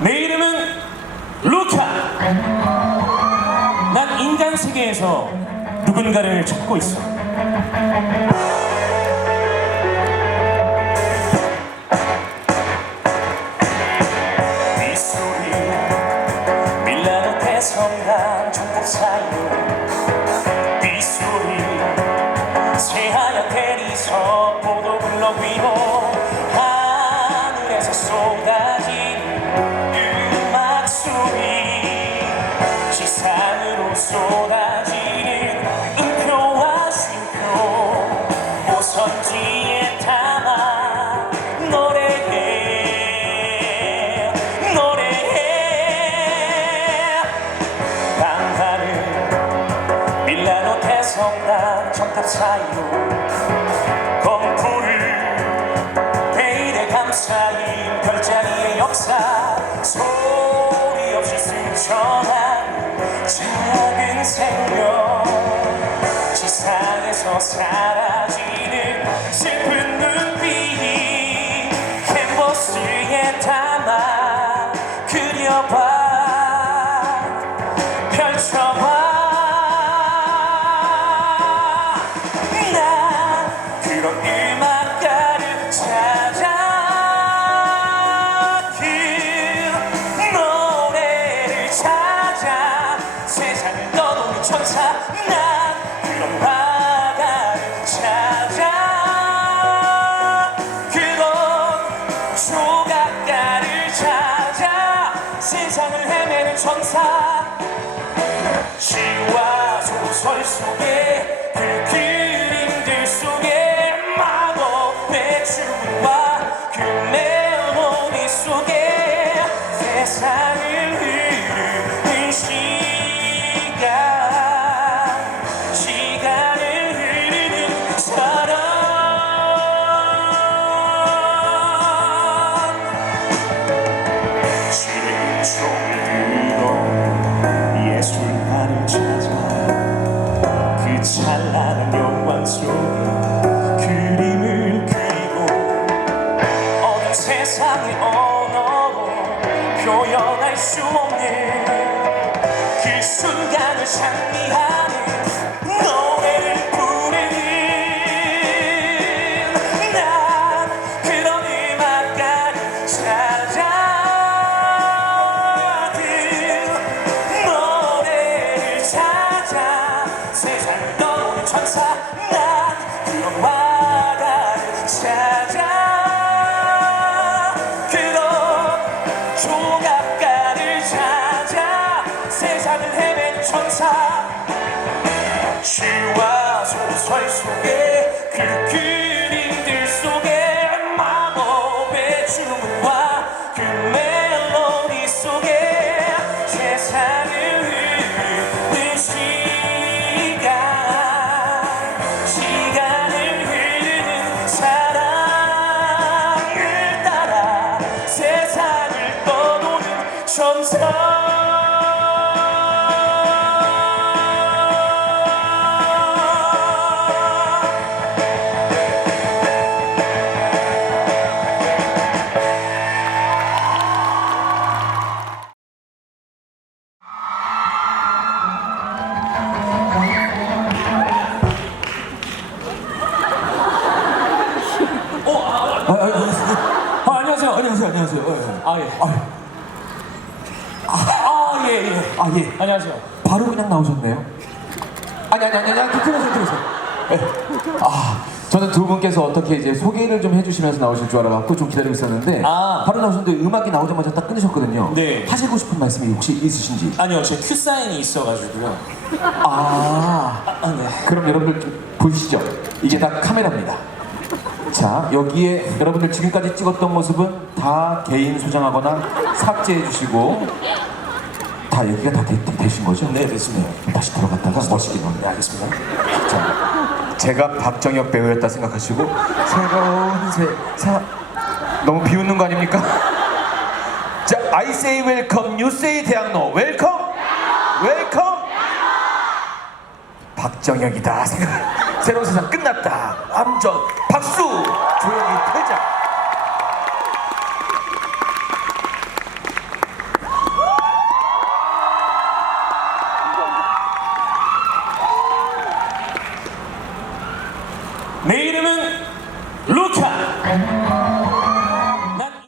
내 이름은 루카. 난 인간 세계에서 누군가를 찾고 있어. 빗소리 밀라노 대성당 전국 사이 사이로 검풀을 베일에 감싸인 별자리의 역사. 소리 없이 스쳐나는 작은 생명. 지상에서 사라지는 슬픈 세상을 헤매는 천사. 시와 소설 속에 들어 예술가를 찾아 그 찬란한 영광 속에 그림을 그리고 어두운 세상의 언어로 표현할 수 없는 그 순간을 장미하 찾아 그런 조각가를 찾아 세상을 헤매는 천사. 시와 소설 속에 그그 아, 아, 안녕하세요. 아, 안녕하세요. 안녕하세요. 안녕하세요. 예, 예. 아, 예. 아, 아, 예, 예. 아, 예. 안녕하세요. 바로 그냥 나오셨네요. 아니, 아니, 아니, 아니, 들으세요, 들으세요. 예. 아, 저는 두 분께서 어떻게 이제 소개를 좀 해주시면서 나오실 줄 알아갖고 좀 기다리고 있었는데 아. 바로 나오셨는데 음악이 나오자마자 딱 끊으셨거든요. 네. 하시고 싶은 말씀이 혹시 있으신지? 아니요, 제 큐 사인이 있어가지고요. 아, 아, 네. 그럼 여러분들 좀 보시죠. 이게 다 카메라입니다. 자, 여기에 여러분들 지금까지 찍었던 모습은 다 개인 소장하거나 삭제해 주시고 다 여기가 다 되, 되, 되신 거죠? 네, 됐습니다. 다시 들어갔다가 멋있게 넣는 네, 알겠습니다. 자, 제가 박정혁 배우였다 생각하시고 새로운 세, 사 너무 비웃는 거 아닙니까? 자, I say welcome, you say 대학로 웰컴, 웰컴. 박정혁이다 생각. 새로운 세상 끝났다. 암전